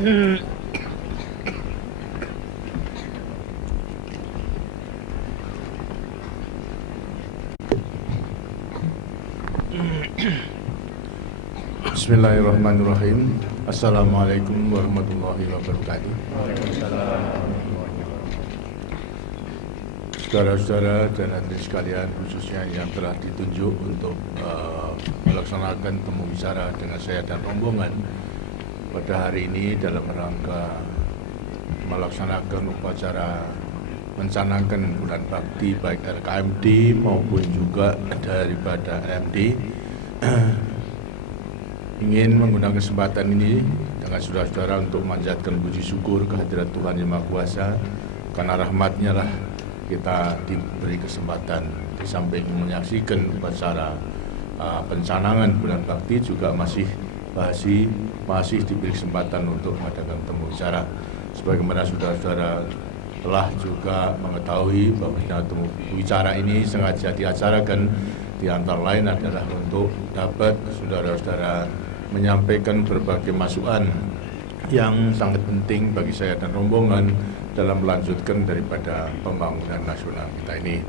Bismillahirrahmanirrahim. Assalamualaikum warahmatullahi wabarakatuh. Saudara-saudara dan hadirin sekalian, khususnya yang telah ditunjuk untuk melaksanakan temu bicara dengan saya dan rombongan pada hari ini dalam rangka melaksanakan upacara mencanangkan bulan bakti baik dari KMD maupun juga daripada MD. Ingin menggunakan kesempatan ini dengan saudara-saudara untuk memanjatkan puji syukur kehadirat Tuhan Yang Maha Kuasa, karena rahmat-Nya lah kita diberi kesempatan di samping menyaksikan upacara pencanangan bulan bakti juga masih diberi kesempatan untuk mengadakan temu bicara. Sebagaimana saudara-saudara telah juga mengetahui bahwa temu bicara ini sengaja diacarakan di antara lain adalah untuk dapat saudara-saudara menyampaikan berbagai masukan yang sangat penting bagi saya dan rombongan dalam melanjutkan daripada pembangunan nasional kita ini.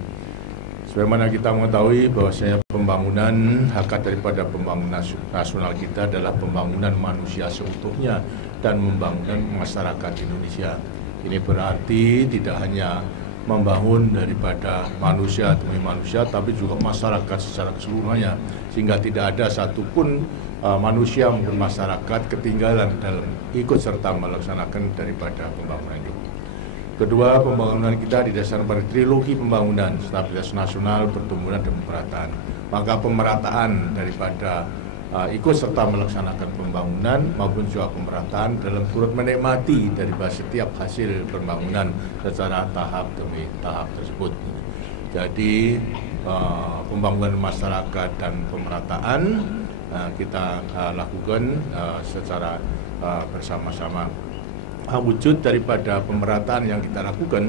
Sebagaimana kita mengetahui bahwasanya pembangunan hakikat daripada pembangunan nasional kita adalah pembangunan manusia seutuhnya dan membangun masyarakat Indonesia. Ini berarti tidak hanya membangun daripada manusia demi manusia, tapi juga masyarakat secara keseluruhannya, sehingga tidak ada satupun manusia maupun masyarakat ketinggalan dalam ikut serta melaksanakan daripada pembangunan itu. Kedua, pembangunan kita didasarkan pada trilogi pembangunan, stabilitas nasional, pertumbuhan dan pemerataan. Maka pemerataan daripada ikut serta melaksanakan pembangunan maupun juga pemerataan dalam turut menikmati daripada setiap hasil pembangunan secara tahap demi tahap tersebut. Jadi pembangunan masyarakat dan pemerataan kita lakukan secara bersama-sama. Wujud daripada pemerataan yang kita lakukan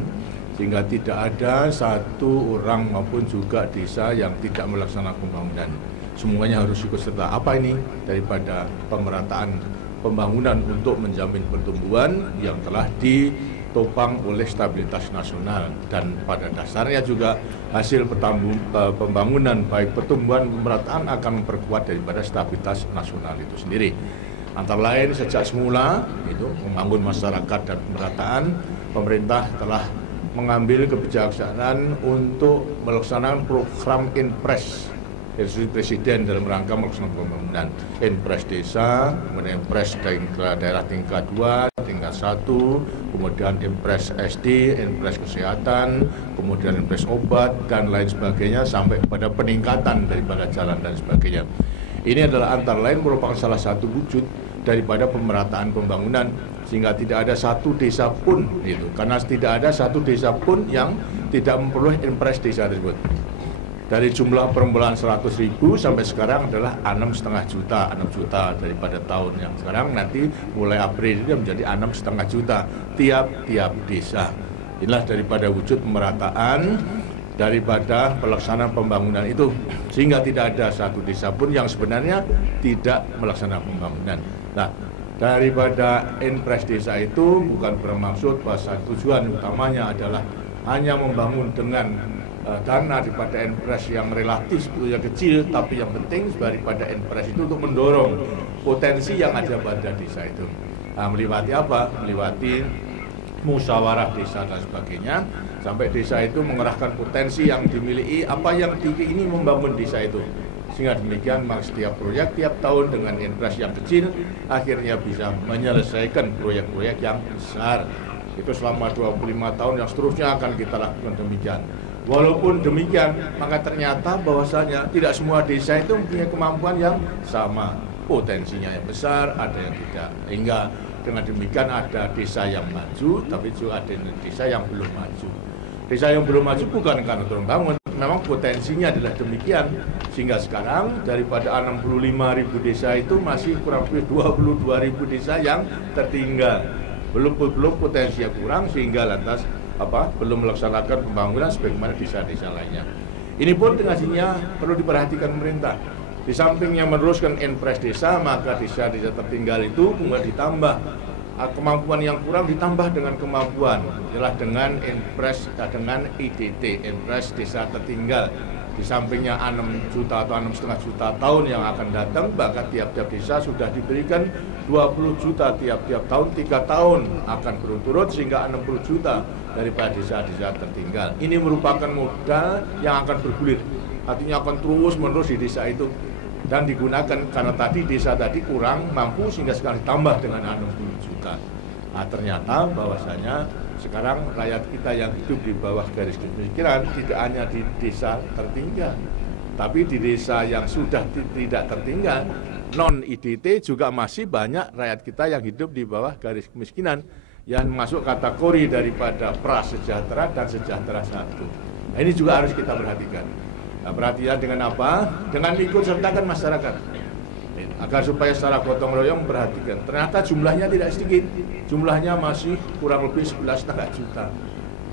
sehingga tidak ada satu orang maupun juga desa yang tidak melaksanakan pembangunan. Semuanya harus ikut serta. Apa ini? Daripada pemerataan pembangunan untuk menjamin pertumbuhan yang telah ditopang oleh stabilitas nasional, dan pada dasarnya juga hasil pembangunan baik pertumbuhan pemerataan akan memperkuat daripada stabilitas nasional itu sendiri. Antara lain sejak semula itu membangun masyarakat dan pemerataan, pemerintah telah mengambil kebijaksanaan untuk melaksanakan program Inpres Instruksi Presiden dalam rangka melaksanakan pembangunan Inpres desa, kemudian Inpres daerah tingkat 2, tingkat 1, kemudian Inpres SD, Inpres kesehatan, kemudian Inpres obat dan lain sebagainya sampai kepada peningkatan daripada jalan dan sebagainya. Ini adalah antara lain merupakan salah satu wujud daripada pemerataan pembangunan, sehingga tidak ada satu desa pun itu, karena tidak ada satu desa pun yang tidak memperoleh Inpres desa tersebut. Dari jumlah permulaan 100.000 sampai sekarang adalah 6,5 juta, 6 juta daripada tahun yang sekarang, nanti mulai April ini menjadi 6,5 juta tiap-tiap desa. Inilah daripada wujud pemerataan daripada pelaksanaan pembangunan itu, sehingga tidak ada satu desa pun yang sebenarnya tidak melaksanakan pembangunan. Nah, daripada Inpres desa itu bukan bermaksud bahwa tujuan utamanya adalah hanya membangun dengan dana daripada Inpres yang relatif yang kecil, tapi yang penting daripada Inpres itu untuk mendorong potensi yang ada pada desa itu. Nah, melewati apa? Melewati musyawarah desa dan sebagainya, sampai desa itu mengerahkan potensi yang dimiliki apa yang ini membangun desa itu, sehingga demikian maka setiap proyek tiap tahun dengan Inpres yang kecil akhirnya bisa menyelesaikan proyek-proyek yang besar. Itu selama 25 tahun yang seterusnya akan kita lakukan demikian. Walaupun demikian, maka ternyata bahwasanya tidak semua desa itu mempunyai kemampuan yang sama. Potensinya yang besar, ada yang tidak. Hingga dengan demikian ada desa yang maju, tapi juga ada desa yang belum maju. Desa yang belum maju bukan karena turun bangun, memang potensinya adalah demikian. Sehingga sekarang daripada 65.000 desa itu masih kurang lebih 22.000 desa yang tertinggal. Belum potensinya kurang, sehingga lantas belum melaksanakan pembangunan sebagaimana desa-desa lainnya. Ini pun dengan sininya perlu diperhatikan pemerintah. Di sampingnya meneruskan Inpres desa, maka desa-desa tertinggal itu kemudian ditambah kemampuan yang kurang ditambah dengan kemampuan, ialah dengan impres, dengan IDT, impres desa tertinggal. Di sampingnya 6 juta atau 6,5 juta tahun yang akan datang, bahkan tiap-tiap desa sudah diberikan 20 juta tiap-tiap tahun, 3 tahun akan berturut sehingga 60 juta daripada desa-desa tertinggal. Ini merupakan modal yang akan bergulir, artinya akan terus-menerus di desa itu dan digunakan karena tadi desa tadi kurang mampu sehingga sekarang ditambah dengan 60 juta. Nah, ternyata bahwasanya sekarang rakyat kita yang hidup di bawah garis kemiskinan tidak hanya di desa tertinggal, tapi di desa yang sudah tidak tertinggal, non-IDT juga masih banyak rakyat kita yang hidup di bawah garis kemiskinan yang masuk kategori daripada prasejahtera dan sejahtera 1. Nah, ini juga harus kita perhatikan. Nah, perhatian dengan apa? Dengan ikut sertakan masyarakat. Agar supaya secara gotong royong perhatikan. Ternyata jumlahnya tidak sedikit. Jumlahnya masih kurang lebih 11,5 juta.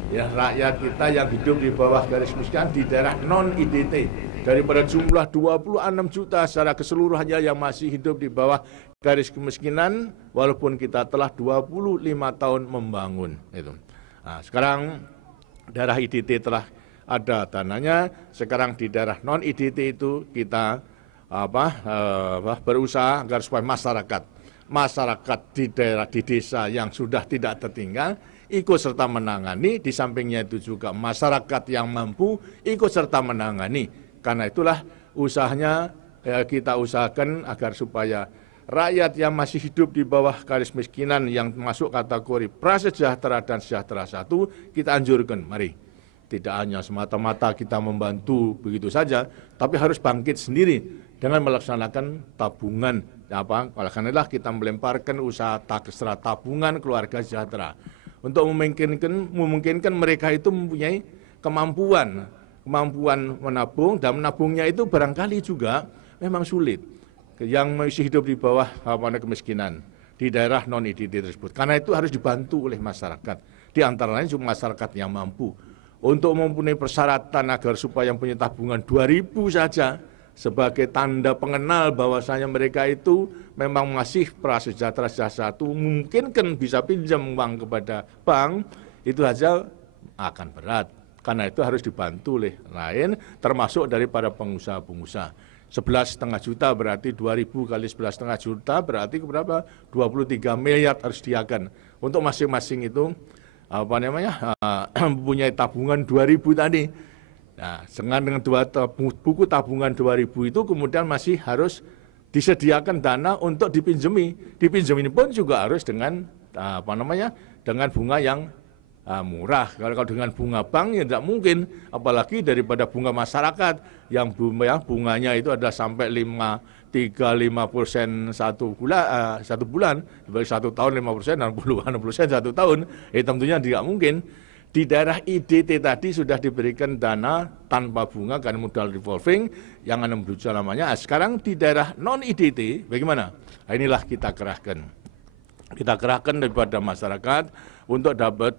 Ya, rakyat kita yang hidup di bawah garis kemiskinan di daerah non-IDT. Daripada jumlah 26 juta secara keseluruhannya yang masih hidup di bawah garis kemiskinan, walaupun kita telah 25 tahun membangun. Itu. Nah, sekarang daerah IDT telah ada dananya. Sekarang di daerah non-IDT itu kita berusaha agar supaya masyarakat di daerah di desa yang sudah tidak tertinggal ikut serta menangani. Di sampingnya itu juga masyarakat yang mampu ikut serta menangani. Karena itulah usahanya kita usahakan agar supaya rakyat yang masih hidup di bawah garis kemiskinan yang masuk kategori prasejahtera dan sejahtera 1 kita anjurkan, mari. Tidak hanya semata-mata kita membantu begitu saja, tapi harus bangkit sendiri dengan melaksanakan tabungan. Oleh karena kita melemparkan usaha taksra tabungan keluarga sejahtera untuk memungkinkan mereka itu mempunyai kemampuan menabung, dan menabungnya itu barangkali juga memang sulit yang masih hidup di bawah kemiskinan di daerah non-IDT tersebut. Karena itu harus dibantu oleh masyarakat, di antara lain juga masyarakat yang mampu. Untuk mempunyai persyaratan agar supaya yang punya tabungan 2.000 saja sebagai tanda pengenal bahwasanya mereka itu memang masih prasejahtera 1, mungkin kan bisa pinjam uang kepada bank, itu saja akan berat. Karena itu harus dibantu oleh lain, termasuk daripada pengusaha-pengusaha. 11,5 juta berarti 2.000 kali 11,5 juta berarti berapa? 23 miliar harus diakan. Untuk masing-masing itu mempunyai tabungan 2.000 tadi. Nah, dengan buku tabungan 2.000 itu kemudian masih harus disediakan dana untuk dipinjami. Dipinjami ini pun juga harus dengan dengan bunga yang murah. Kalau dengan bunga bank ya tidak mungkin, apalagi daripada bunga masyarakat yang bunganya itu ada sampai 35% satu bulan, dibagi 1 tahun 5% dan 60% 1 tahun, tentunya tidak mungkin. Di daerah IDT tadi sudah diberikan dana tanpa bunga karena modal revolving yang 6 juta namanya. Sekarang di daerah non-IDT bagaimana? Nah, inilah kita kerahkan. Kita kerahkan daripada masyarakat untuk dapat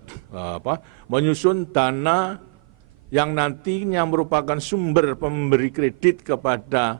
menyusun dana yang nantinya merupakan sumber pemberi kredit kepada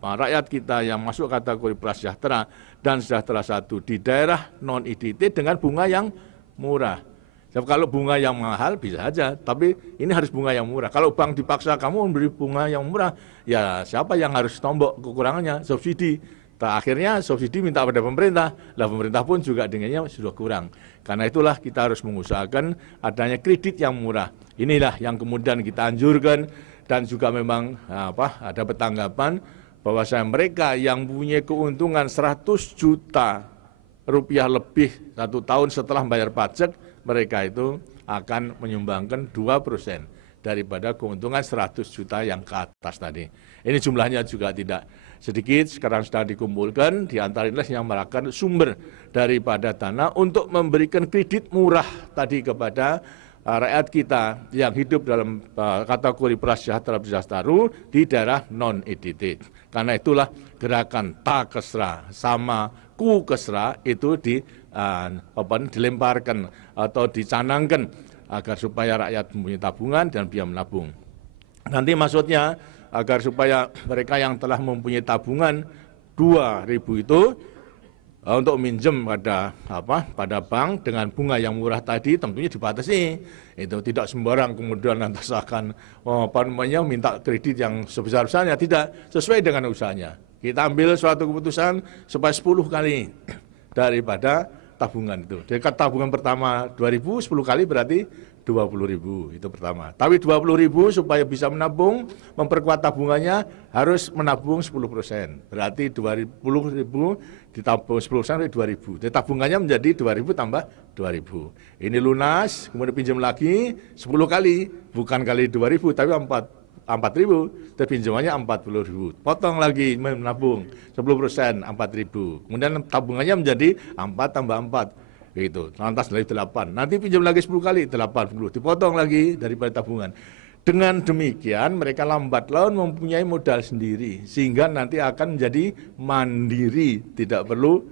rakyat kita yang masuk kategori prasejahtera dan sejahtera 1 di daerah non-IDT dengan bunga yang murah. Kalau bunga yang mahal bisa saja, tapi ini harus bunga yang murah. Kalau bank dipaksa kamu memberi bunga yang murah, ya siapa yang harus tombok kekurangannya? Subsidi. Akhirnya subsidi minta pada pemerintah, lah pemerintah pun juga dengannya sudah kurang. Karena itulah kita harus mengusahakan adanya kredit yang murah. Inilah yang kemudian kita anjurkan, dan juga memang ada bertanggapan bahwa mereka yang punya keuntungan 100 juta rupiah lebih 1 tahun setelah membayar pajak, mereka itu akan menyumbangkan 2% daripada keuntungan 100 juta yang ke atas tadi. Ini jumlahnya juga tidak sedikit, sekarang sedang dikumpulkan, di antara inilah yang merupakan sumber daripada dana untuk memberikan kredit murah tadi kepada rakyat kita yang hidup dalam kategori prasejahtera di daerah non-IDT. Karena itulah gerakan Takesra sama Kukesra itu dilemparkan atau dicanangkan agar supaya rakyat mempunyai tabungan dan biaya menabung. Nanti maksudnya agar supaya mereka yang telah mempunyai tabungan 2.000 itu untuk minjem pada bank dengan bunga yang murah tadi tentunya dibatasi. Itu tidak sembarang kemudian lantas akan minta kredit yang sebesar-besarnya, tidak, sesuai dengan usahanya. Kita ambil suatu keputusan supaya 10 kali daripada tabungan itu. Jadi tabungan pertama 2.000, 10 kali berarti 20.000 itu pertama. Tapi 20.000 supaya bisa menabung, memperkuat tabungannya harus menabung 10%. Berarti 20.000 ditabung 10% 2.000. Jadi tabungannya menjadi 2.000 tambah 2.000. Ini lunas, kemudian pinjam lagi 10 kali, bukan kali 2.000 tapi 4.000, terus pinjamannya 40.000. Potong lagi menabung 10%, 4.000. Kemudian tabungannya menjadi 4 tambah 4. Begitu, lantas dari 8. Nanti pinjam lagi 10 kali, 80. Dipotong lagi daripada tabungan. Dengan demikian mereka lambat laun mempunyai modal sendiri, sehingga nanti akan menjadi mandiri, tidak perlu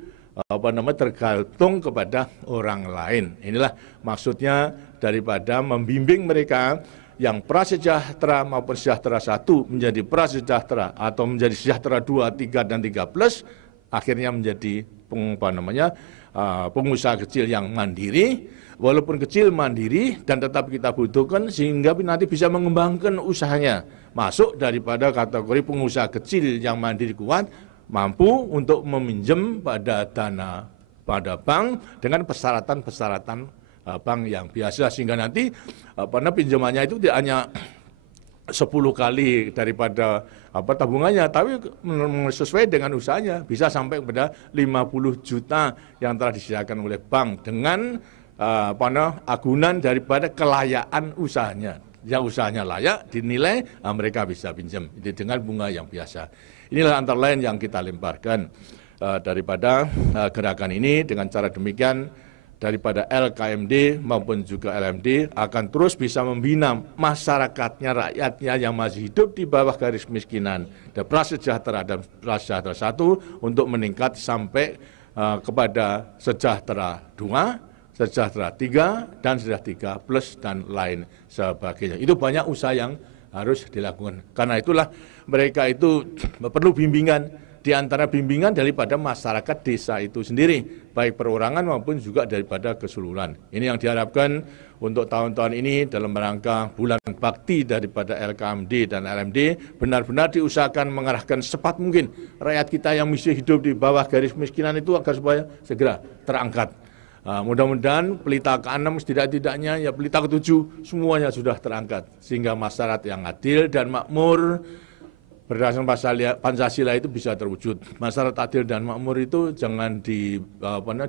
tergantung kepada orang lain. Inilah maksudnya daripada membimbing mereka yang prasejahtera maupun sejahtera 1 menjadi prasejahtera atau menjadi sejahtera 2, 3, dan 3 plus, akhirnya menjadi pengusaha kecil yang mandiri, walaupun kecil mandiri dan tetap kita butuhkan sehingga nanti bisa mengembangkan usahanya, masuk daripada kategori pengusaha kecil yang mandiri kuat, mampu untuk meminjam pada bank dengan persyaratan bank yang biasa, sehingga nanti pinjamannya itu tidak hanya 10 kali daripada tabungannya, tapi sesuai dengan usahanya bisa sampai kepada 50 juta yang telah disediakan oleh bank dengan agunan daripada kelayaan usahanya. Yang usahanya layak dinilai, mereka bisa pinjam dengan bunga yang biasa. Inilah antara lain yang kita lemparkan daripada gerakan ini. Dengan cara demikian daripada LKMD maupun juga LMD akan terus bisa membina masyarakatnya, rakyatnya yang masih hidup di bawah garis kemiskinan, dan prasejahtera dan prasejahtera 1 untuk meningkat sampai kepada sejahtera 2, sejahtera 3, dan sejahtera 3 plus dan lain sebagainya. Itu banyak usaha yang harus dilakukan. Karena itulah mereka itu perlu bimbingan, di antara bimbingan daripada masyarakat desa itu sendiri, baik perorangan maupun juga daripada keseluruhan. Ini yang diharapkan untuk tahun-tahun ini dalam rangka bulan bakti daripada LKMD dan LMD, benar-benar diusahakan mengarahkan secepat mungkin rakyat kita yang masih hidup di bawah garis kemiskinan itu agar supaya segera terangkat. Mudah-mudahan pelita ke-6 setidak-tidaknya, ya pelita ke-7 semuanya sudah terangkat, sehingga masyarakat yang adil dan makmur berdasarkan Pancasila itu bisa terwujud. Masyarakat adil dan makmur itu jangan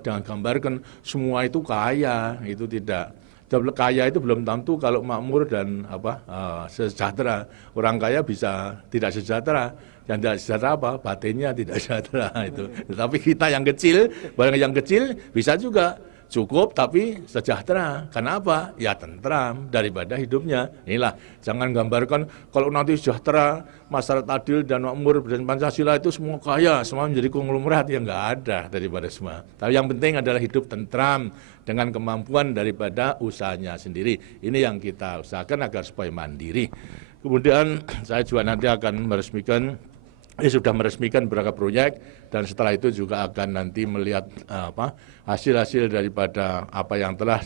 jangan gambarkan semua itu kaya, itu tidak. Kaya itu belum tentu kalau makmur dan sejahtera. Orang kaya bisa tidak sejahtera. Yang tidak sejahtera batinnya tidak sejahtera itu. Tetapi kita yang kecil, barang yang kecil bisa juga cukup tapi sejahtera. Kenapa? Ya tentram daripada hidupnya. Inilah, jangan gambarkan kalau nanti sejahtera, masyarakat adil dan makmur dan Pancasila itu semua kaya, semua menjadi konglomerat, yang enggak ada daripada semua. Tapi yang penting adalah hidup tentram dengan kemampuan daripada usahanya sendiri. Ini yang kita usahakan agar supaya mandiri. Kemudian saya juga nanti akan sudah meresmikan beberapa proyek, dan setelah itu juga akan nanti melihat hasil-hasil daripada apa yang telah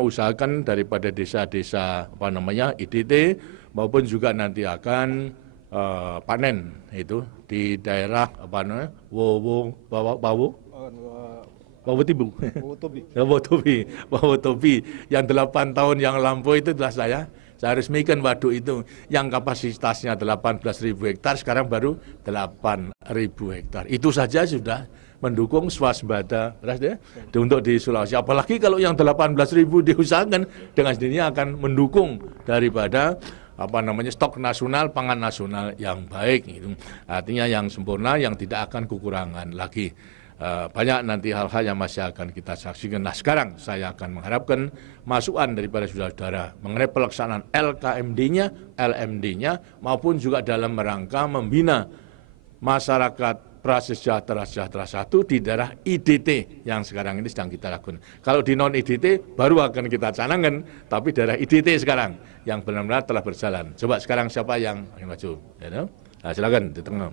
usahakan daripada desa-desa IDT, maupun juga nanti akan panen itu di daerah Wotobi yang 8 tahun yang lampau itu telah saya resmikan waduk itu yang kapasitasnya 18.000 hektar, sekarang baru 8.000 hektar. Itu saja sudah mendukung swasembada beras untuk di Sulawesi. Apalagi kalau yang 18.000 diusahakan, dengan sendirinya akan mendukung daripada stok nasional, pangan nasional yang baik. Itu artinya yang sempurna, yang tidak akan kekurangan lagi. Banyak nanti hal-hal yang masih akan kita saksikan. Nah, sekarang saya akan mengharapkan masukan daripada saudara-saudara mengenai pelaksanaan LKMD-nya, LMD-nya, maupun juga dalam rangka membina masyarakat prasejahtera sejahtera 1 di daerah IDT yang sekarang ini sedang kita lakukan. Kalau di non-IDT baru akan kita canangkan, tapi daerah IDT sekarang yang benar-benar telah berjalan. Coba sekarang siapa yang maju? Nah, silakan di tengah.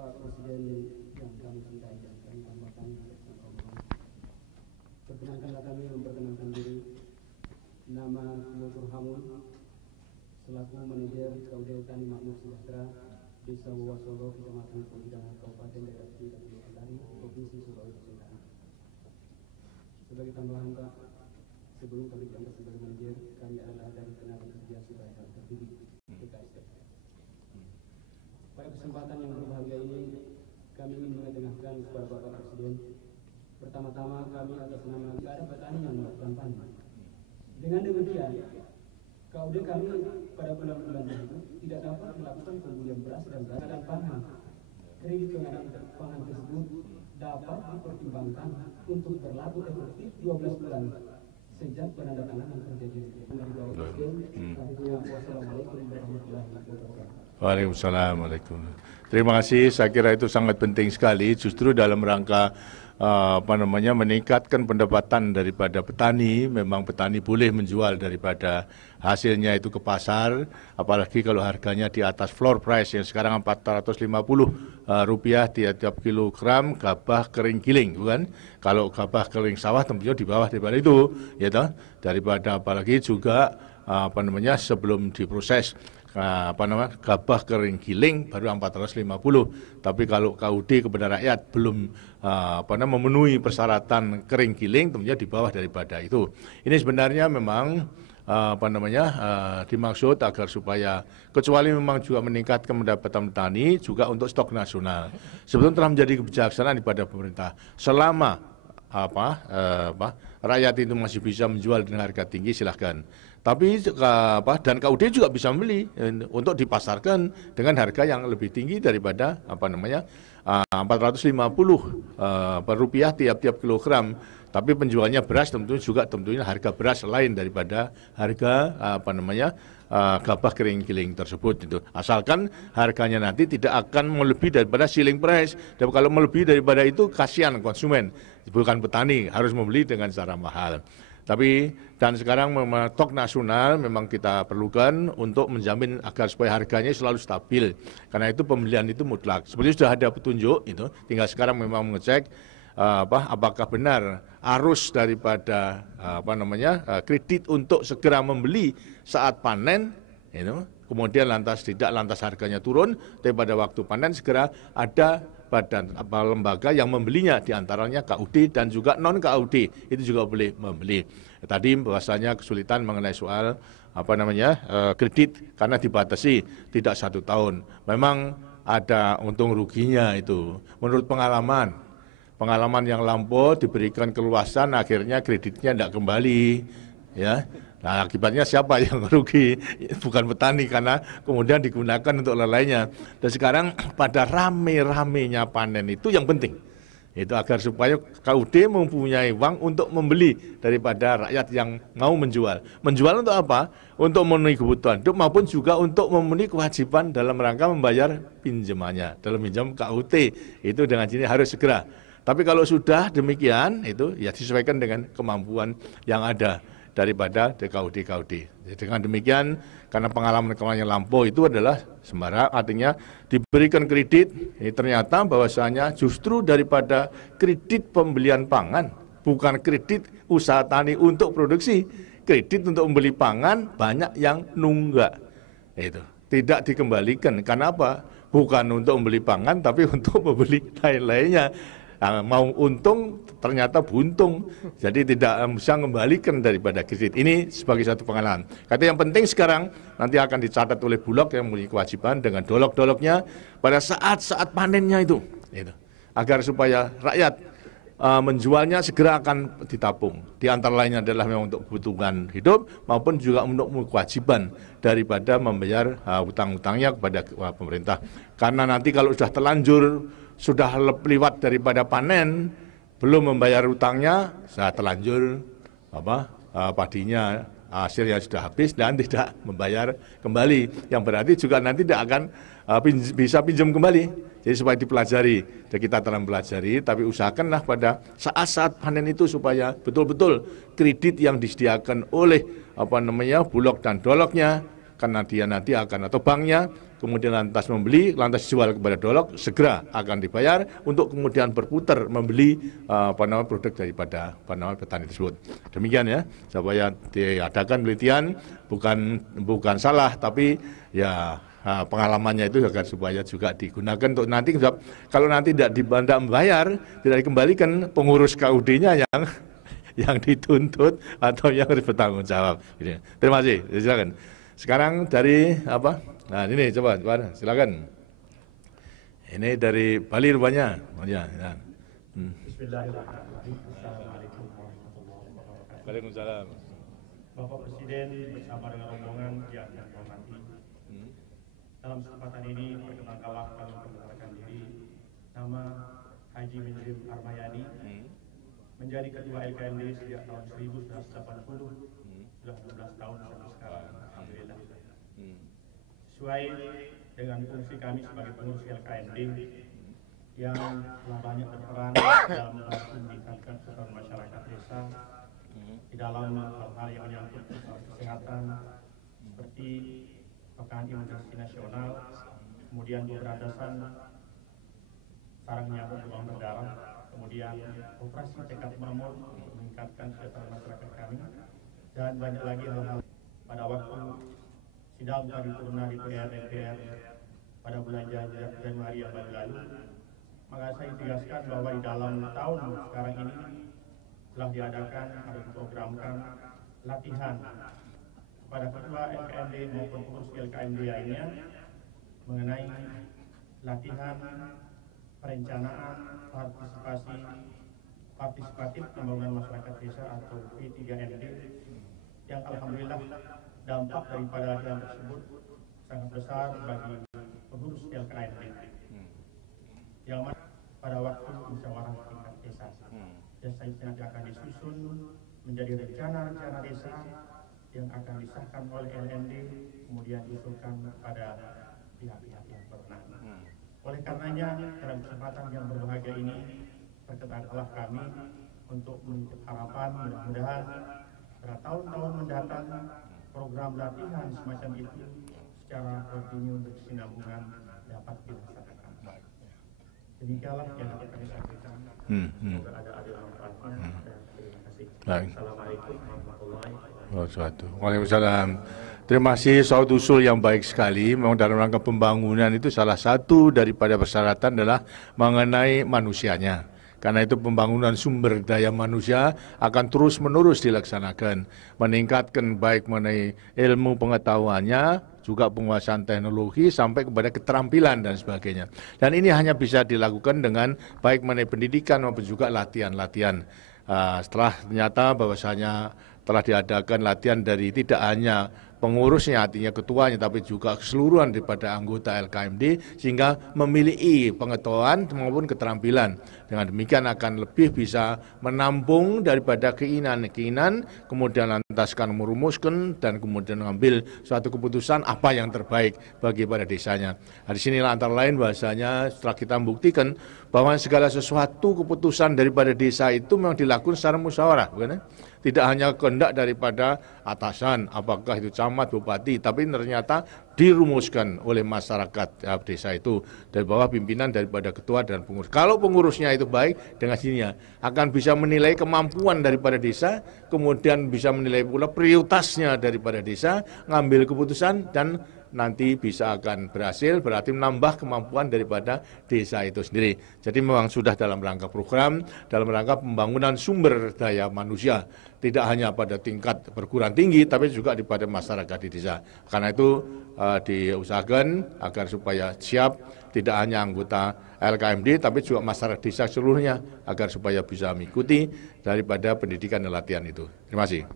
Bapak Presiden yang kami cintai dan kami tambahkan, perkenankanlah kami memperkenalkan diri. Nama Dr. Hamun selaku manajer KUD Tani Makmur Sejahtera Desa Wawasolo, Kecamatan Pondang, Kabupaten Daerah Istimewa Kendari, Provinsi Sulawesi Selatan. Sebagai tambahan Pak, sebelum kami diangkat sebagai manajer, kami adalah dari tenaga kerja Suraya terpilih PKST. Pada kesempatan yang berbahagia ini, kami ingin mengetengahkan kepada Bapak Presiden. Pertama-tama kami atas nama tidak ada petani yang melakukan panen. Dengan demikian, KUD kami pada bulan-bulan itu tidak dapat melakukan pembelian beras dan pengadaan pangan. Kredit pengadaan pangan tersebut dapat dipertimbangkan untuk berlaku efektif 12 bulan sejak penandatanganan terjadi. Wassalamualaikum warahmatullahi wabarakatuh. Waalaikumsalam. Terima kasih. Saya kira itu sangat penting sekali. Justru dalam rangka meningkatkan pendapatan daripada petani. Memang petani boleh menjual daripada hasilnya itu ke pasar, apalagi kalau harganya di atas floor price yang sekarang Rp450 tiap kilogram gabah kering giling, bukan? Kalau gabah kering sawah tentunya di bawah daripada itu, ya toh. Daripada apalagi juga sebelum diproses gabah kering giling baru 450. Tapi kalau KUD kepada rakyat belum memenuhi persyaratan kering giling, tentunya di bawah daripada itu. Ini sebenarnya memang dimaksud agar supaya kecuali memang juga meningkatkan pendapatan petani juga untuk stok nasional. Sebetulnya telah menjadi kebijaksanaan daripada pemerintah. Selama rakyat itu masih bisa menjual dengan harga tinggi, silahkan. Tapi dan KUD juga bisa membeli untuk dipasarkan dengan harga yang lebih tinggi daripada 450 rupiah tiap kilogram. Tapi penjualnya beras tentunya harga beras lain daripada harga gabah kering giling tersebut itu. Asalkan harganya nanti tidak akan melebihi daripada ceiling price. Dan kalau melebihi daripada itu kasihan konsumen, bukan petani harus membeli dengan cara mahal. Tapi dan sekarang stok nasional memang kita perlukan untuk menjamin agar supaya harganya selalu stabil. Karena itu pembelian itu mutlak. Sebenarnya sudah ada petunjuk itu, tinggal sekarang memang mengecek apakah benar arus daripada kredit untuk segera membeli saat panen itu, kemudian lantas harganya turun, tapi pada waktu panen segera ada badan lembaga yang membelinya, diantaranya KUD dan juga non KUD itu juga boleh membeli. Tadi bahwasanya kesulitan mengenai soal kredit karena dibatasi tidak 1 tahun. Memang ada untung ruginya itu. Menurut pengalaman yang lampau diberikan keluasan, akhirnya kreditnya tidak kembali, ya. Nah, akibatnya siapa yang rugi? Bukan petani, karena kemudian digunakan untuk lainnya. Dan sekarang pada rame-ramenya panen itu yang penting. Itu agar supaya KUD mempunyai uang untuk membeli daripada rakyat yang mau menjual. Menjual untuk apa? Untuk memenuhi kebutuhan hidup maupun juga untuk memenuhi kewajiban dalam rangka membayar pinjamannya. Dalam pinjam KUD itu dengan sini harus segera. Tapi kalau sudah demikian itu ya disesuaikan dengan kemampuan yang ada daripada KUD. Dengan demikian, karena pengalaman yang lampau itu adalah sembarang, artinya diberikan kredit, ini ternyata bahwasanya justru daripada kredit pembelian pangan, bukan kredit usaha tani untuk produksi, kredit untuk membeli pangan banyak yang nunggak, itu tidak dikembalikan. Karena apa? Bukan untuk membeli pangan, tapi untuk membeli lain-lainnya. Nah, mau untung ternyata buntung, jadi tidak bisa mengembalikan daripada kredit. Ini sebagai satu pengalaman. Kata yang penting sekarang nanti akan dicatat oleh Bulog yang memiliki kewajiban dengan dolok-doloknya pada saat-saat panennya itu, agar supaya rakyat menjualnya segera akan ditabung. Di antara lainnya adalah memang untuk kebutuhan hidup maupun juga untuk kewajiban daripada membayar hutang-hutangnya kepada pemerintah. Karena nanti kalau sudah terlanjur, sudah lewat daripada panen, belum membayar hutangnya, sudah terlanjur padinya hasilnya sudah habis dan tidak membayar kembali. Yang berarti juga nanti tidak akan bisa pinjam kembali. Jadi supaya dipelajari, dan kita telah pelajari, tapi usahakanlah pada saat-saat panen itu supaya betul-betul kredit yang disediakan oleh Bulog dan doloknya, karena dia nanti akan atau banknya kemudian lantas membeli, lantas jual kepada Dolok, segera akan dibayar untuk kemudian berputar membeli produk daripada petani tersebut. Demikian ya, supaya diadakan penelitian bukan salah, tapi ya pengalamannya itu agar supaya juga digunakan untuk nanti kalau nanti tidak membayar, tidak dikembalikan, pengurus KUD-nya yang dituntut atau yang harus bertanggung jawab. Terima kasih. Silakan. Sekarang dari apa? Nah ini coba silakan. Ini dari Bali rupanya. Oh, ya. Bismillahirrahmanirrahim. Assalamualaikum warahmatullahi wabarakatuh. Waalaikumsalam. Bapak Presiden bersama dengan rombongan yang saya hormati. Dalam kesempatan ini perkenalkanlah kami memperkenalkan diri. Nama Haji Minrim Armayani. Menjadi ketua LKMD sejak tahun 1980, sudah 12 tahun sampai sekarang, alhamdulillah. Sesuai dengan fungsi kami sebagai pengurus LKMD yang telah banyak berperan dalam membantu meningkatkan kesejahteraan masyarakat desa di dalam hal-hal yang menyangkut kesehatan seperti pekan imunisasi nasional, kemudian pemberantasan sarang nyamuk demam berdarah, kemudian operasi tekad makmur untuk meningkatkan kesejahteraan masyarakat kami, dan banyak lagi hal-hal. Pada waktu sidang paripurna di DPR pada bulan Januari yang lalu, maka saya tegaskan bahwa di dalam tahun sekarang ini telah diadakan atau diprogramkan latihan kepada ketua LKMD maupun pengurus LKMD lainnya mengenai latihan perencanaan partisipatif pembangunan masyarakat desa atau P3MD, yang alhamdulillah dampak daripada latihan tersebut sangat besar bagi pengurus LKMD yang pada waktu musyawarah tingkat desa. Desa itu nanti akan disusun menjadi rencana-rencana desa yang akan disahkan oleh LMD, kemudian diusulkan pada pihak-pihak yang berwenang. Oleh karenanya, dalam kesempatan yang berbahagia ini, perkenalah kami untuk menitip harapan mudah-mudahan pada tahun-tahun mendatang program latihan semacam itu secara kontinu berkesinambungan dapat dilaksanakan. Demikianlah yang dapat kami sampaikan. Semoga ada manfaatnya. Terima kasih. Assalamualaikum warahmatullahi wabarakatuh. Waalaikumsalam. Terima kasih, soal usul yang baik sekali. Memang dalam rangka pembangunan itu salah satu daripada persyaratan adalah mengenai manusianya. Karena itu pembangunan sumber daya manusia akan terus-menerus dilaksanakan. Meningkatkan baik mengenai ilmu pengetahuannya, juga penguasaan teknologi, sampai kepada keterampilan dan sebagainya. Dan ini hanya bisa dilakukan dengan baik mengenai pendidikan maupun juga latihan-latihan. Setelah ternyata bahwasanya telah diadakan latihan dari tidak hanya pengurusnya, artinya ketuanya, tapi juga keseluruhan daripada anggota LKMD, sehingga memiliki pengetahuan maupun keterampilan. Dengan demikian akan lebih bisa menampung daripada keinginan-keinginan, kemudian lantaskan merumuskan dan kemudian mengambil suatu keputusan apa yang terbaik bagi pada desanya. Nah, di sinilah antara lain bahasanya setelah kita membuktikan bahwa segala sesuatu keputusan daripada desa itu memang dilakukan secara musyawarah, bukan? Tidak hanya kehendak daripada atasan, apakah itu camat, bupati, tapi ternyata dirumuskan oleh masyarakat desa itu dari bawah pimpinan daripada ketua dan pengurus. Kalau pengurusnya itu baik, dengan sininya akan bisa menilai kemampuan daripada desa, kemudian bisa menilai pula prioritasnya daripada desa, ngambil keputusan, dan nanti bisa akan berhasil, berarti menambah kemampuan daripada desa itu sendiri. Jadi memang sudah dalam rangka program, dalam rangka pembangunan sumber daya manusia, tidak hanya pada tingkat perguruan tinggi, tapi juga pada masyarakat di desa. Karena itu diusahakan agar supaya siap, tidak hanya anggota LKMD, tapi juga masyarakat desa seluruhnya, agar supaya bisa mengikuti daripada pendidikan dan latihan itu. Terima kasih.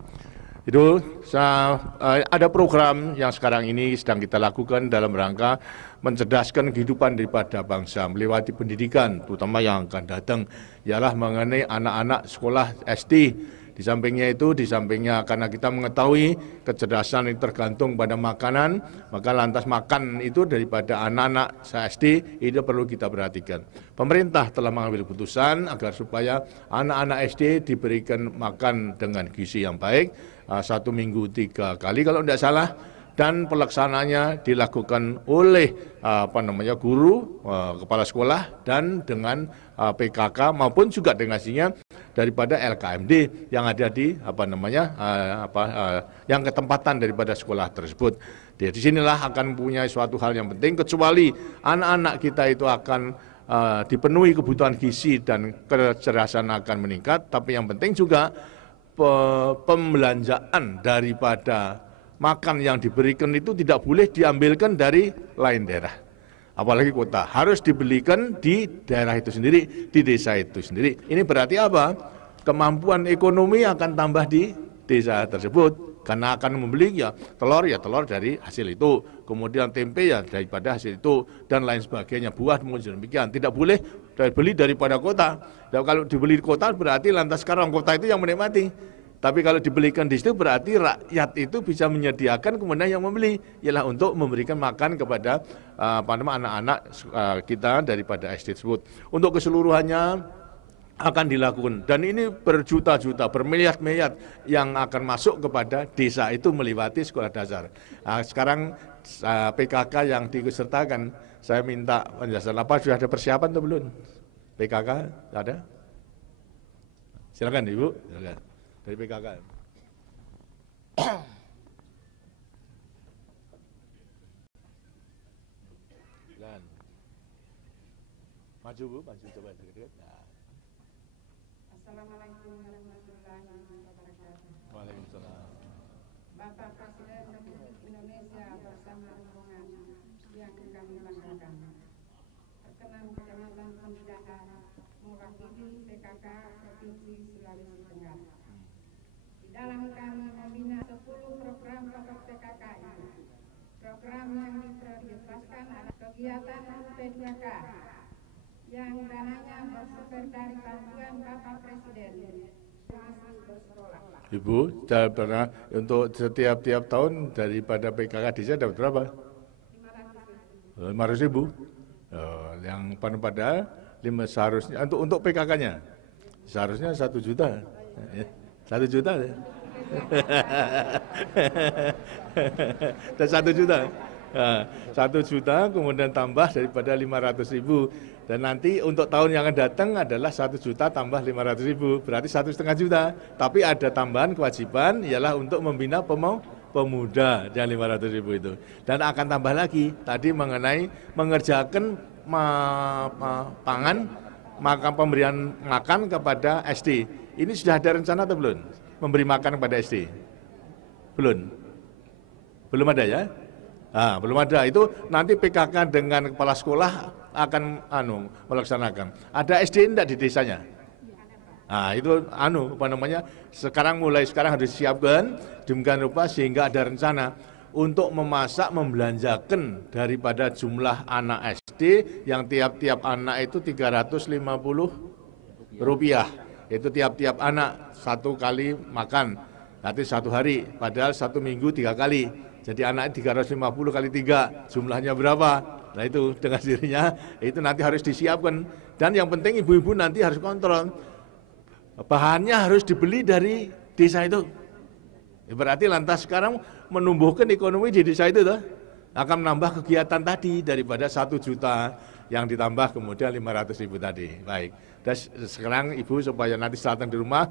Itu ada program yang sekarang ini sedang kita lakukan dalam rangka mencerdaskan kehidupan daripada bangsa melewati pendidikan, terutama yang akan datang, ialah mengenai anak-anak sekolah SD. Di sampingnya itu, di sampingnya karena kita mengetahui kecerdasan itu tergantung pada makanan, maka lantas makan itu daripada anak-anak SD itu perlu kita perhatikan. Pemerintah telah mengambil keputusan agar supaya anak-anak SD diberikan makan dengan gizi yang baik, 1 minggu 3 kali kalau tidak salah, dan pelaksananya dilakukan oleh guru, kepala sekolah dan dengan PKK maupun juga dengan daripada LKMD yang ada di yang ketempatan daripada sekolah tersebut. Di sinilah akan punya suatu hal yang penting, kecuali anak-anak kita itu akan dipenuhi kebutuhan gizi dan kecerdasan akan meningkat, tapi yang penting juga pembelanjaan daripada makan yang diberikan itu tidak boleh diambilkan dari lain daerah, apalagi kota, harus dibelikan di daerah itu sendiri, di desa itu sendiri. Ini berarti apa? Kemampuan ekonomi akan tambah di desa tersebut, karena akan membeli ya telur dari hasil itu, kemudian tempe ya daripada hasil itu, dan lain sebagainya, buah demikian. Tidak boleh beli daripada kota. Dan kalau dibeli di kota berarti lantas sekarang kota itu yang menikmati. Tapi kalau dibelikan di situ berarti rakyat itu bisa menyediakan, kemudian yang membeli ialah untuk memberikan makan kepada anak-anak kita daripada SD tersebut. Untuk keseluruhannya akan dilakukan, dan ini berjuta-juta, bermiliar-miliar yang akan masuk kepada desa itu melewati sekolah dasar. Sekarang PKK yang disertakan, saya minta penjelasan apa, sudah ada persiapan atau belum? PKK ada? Silakan Ibu, silakan. Dari PKK. Dan maju Bu, maju coba dekat-dekat. Nah. Assalamualaikum warahmatullahi wabarakatuh. Waalaikumsalam. Bapak Presiden Republik Indonesia bersama rombongan yang kami banggakan. Perkenan Kecamatan Pembidahan mewakili PKK Provinsi Sulawesi Tenggara. Dalam kami membina 10 program pokok PKK ini. Program yang diprioritaskan adalah kegiatan P2K yang dananya bersumber dari bantuan Bapak Presiden masih bersekolah. Ibu, saya pernah untuk setiap tahun daripada PKK desa dapat berapa? 500.000. Yang pada 5 seharusnya untuk PKK-nya seharusnya 1 juta. 1 juta ya? Dan 1 juta. Nah, 1 juta kemudian tambah daripada 500.000, dan nanti untuk tahun yang akan datang adalah 1 juta tambah 500.000, berarti 1,5 juta. Tapi ada tambahan kewajiban ialah untuk membina pemuda yang 500.000 itu, dan akan tambah lagi tadi mengenai mengerjakan pangan, maka pemberian makan kepada SD. Ini sudah ada rencana atau belum? Memberi makan kepada SD? Belum? Belum ada ya? Belum ada. Itu nanti PKK dengan kepala sekolah akan melaksanakan. Ada SD enggak di desanya? Itu mulai sekarang harus disiapkan demikian rupa sehingga ada rencana untuk memasak, membelanjakan daripada jumlah anak SD yang tiap-tiap anak itu Rp350. Itu tiap-tiap anak 1 kali makan, nanti 1 hari, padahal 1 minggu 3 kali. Jadi anaknya 350 kali 3, jumlahnya berapa? Nah itu dengan dirinya, itu nanti harus disiapkan. Dan yang penting ibu-ibu nanti harus kontrol, bahannya harus dibeli dari desa itu. Berarti lantas sekarang menumbuhkan ekonomi di desa itu tuh, akan menambah kegiatan tadi daripada 1 juta yang ditambah kemudian 500.000 tadi. Baik, dan sekarang Ibu supaya nanti saat di rumah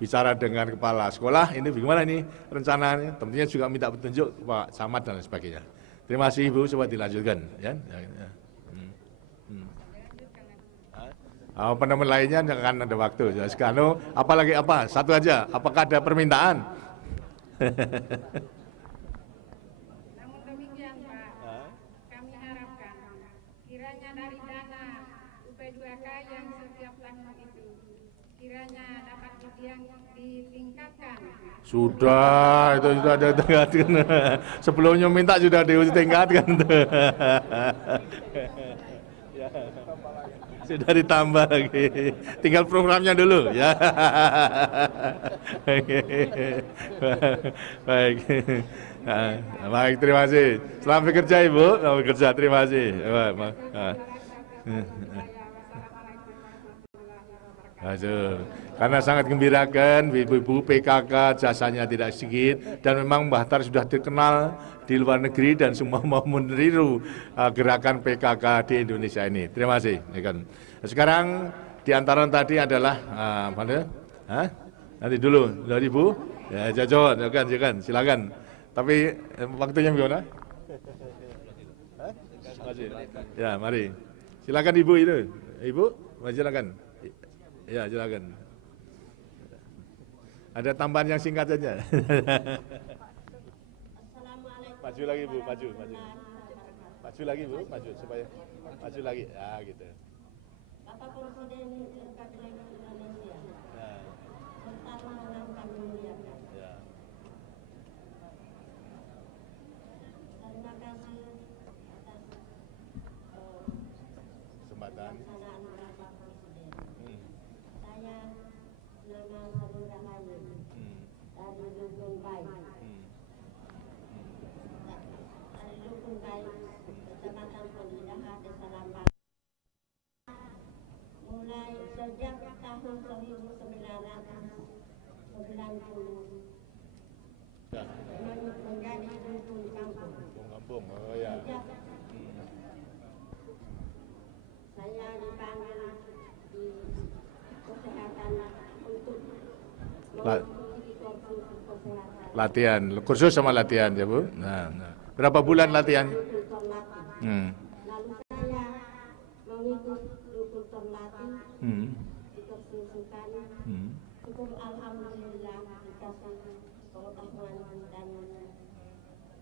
bicara dengan kepala sekolah, ini bagaimana ini rencananya, tentunya juga minta petunjuk Pak Camat dan sebagainya. Terima kasih Ibu, coba dilanjutkan. Ya. Penemuan lainnya akan ada waktu. Sekarang apalagi apa? Satu aja, apakah ada permintaan? Namun demikian Pak, kami harapkan kiranya dari dana UP2K yang setiap tahun itu kiranya dapat ditingkatkan. Sudah, itu sudah ada tingkatkan. Sebelumnya minta sudah ditingkatkan. Sudah ditambah lagi. Tinggal programnya dulu ya. Baik. Baik, terima kasih. Selamat bekerja Ibu. Selamat bekerja, terima kasih. Aduh. Karena sangat gembirakan, ibu-ibu PKK jasanya tidak sedikit, dan memang Mbah Tar sudah terkenal di luar negeri dan semua mau meniru gerakan PKK di Indonesia ini. Terima kasih. Sekarang di antara tadi adalah mana? Nanti dulu dari Ibu. Ya, jangan, silakan. Tapi waktunya gimana? Ya, mari. Silakan Ibu itu. Ibu, silakan. Ya, silakan. Ada tambahan yang singkat saja. Maju lagi Bu, maju. Maju lagi Bu, maju supaya maju lagi. Ya, gitu. Bapak Presiden Republik Indonesia. Ya. Pertama yang kami muliakan. Ya. Terima kasih atas Kesempatan. pelaksanaan Bapak Presiden. Saya nama Sarura Hayu dari Dusun Baik. Dari Dusun Baik, Kecamatan Pendidikan, Desa Lambang. Mulai sejak tahun 1990 Ya. menjadi dusun kampung. Kampung. Oh ya. Sejak saya dipanggil di kesehatan untuk mengikuti kursus kesehatan. Latihan, kursus sama latihan ya Bu. Nah. Berapa bulan latihan? Dukun terlatih. Lalu saya mengikuti dukun terlatih di kursusukan. Syukur alhamdulillah dikasih pengetahuan dan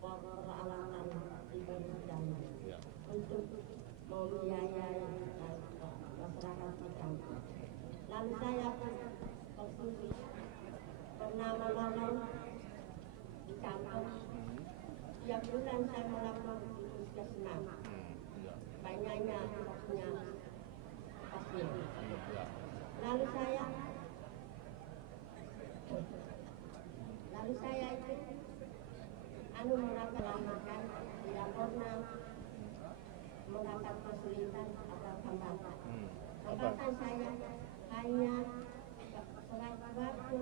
peralatan diberikan untuk membiayai masyarakat kita. Lalu saya kursus pernah menolong di kampung. Tiap bulan saya melapor di puskesmas. Banyaknya punya pasien. Lalu saya itu melakukan tidak pernah mendapat kesulitan atau hambatan. Hambatan saya hanya selain waktu